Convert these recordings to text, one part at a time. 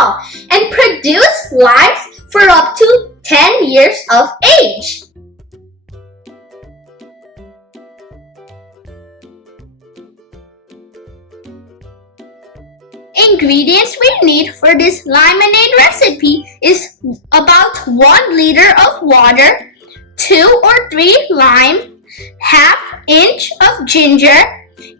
tall and produce limes for up to 10 years of age. Ingredients we need for this lemonade recipe is about 1 liter of water, 2 or 3 lime, ½ inch of ginger,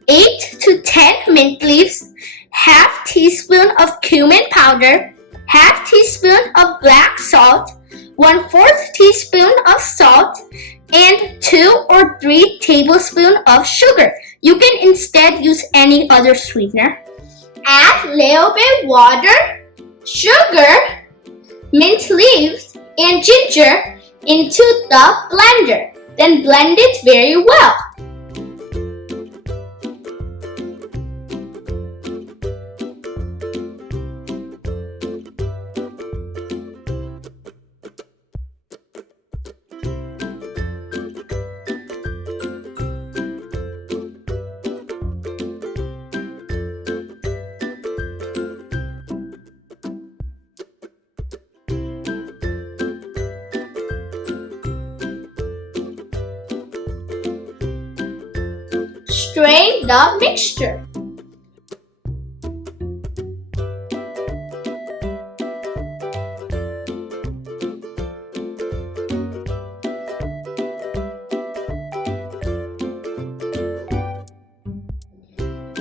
8 to 10 mint leaves, ½ teaspoon of cumin powder, ½ teaspoon of black salt, 1/4 teaspoon of salt, and 2 or 3 tablespoons of sugar. You can instead use any other sweetener. Add little bit water, sugar, mint leaves, and ginger into the blender. Then blend it very well. Strain the mixture.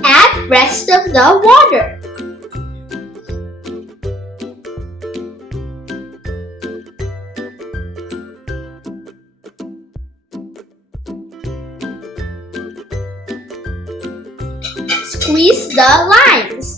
Add rest of the water. Squeeze the limes.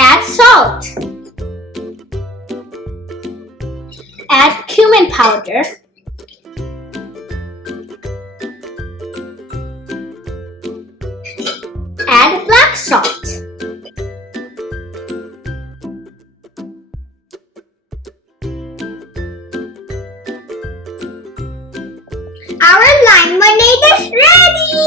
Add salt. Add cumin powder. Add black salt. Our lemonade is ready!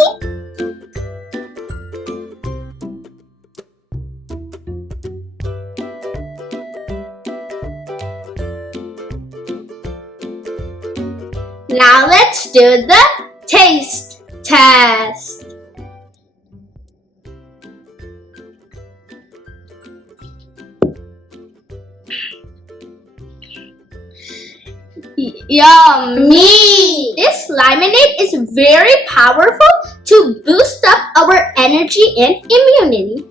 Now let's do the taste test. Yummy! This lemonade is very powerful to boost up our energy and immunity.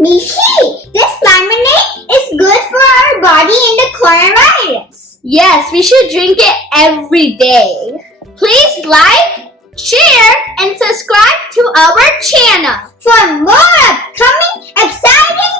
Mishi, this lemonade is good for our body in the coronavirus. Yes, we should drink it every day. Please like, share, and subscribe to our channel For more upcoming exciting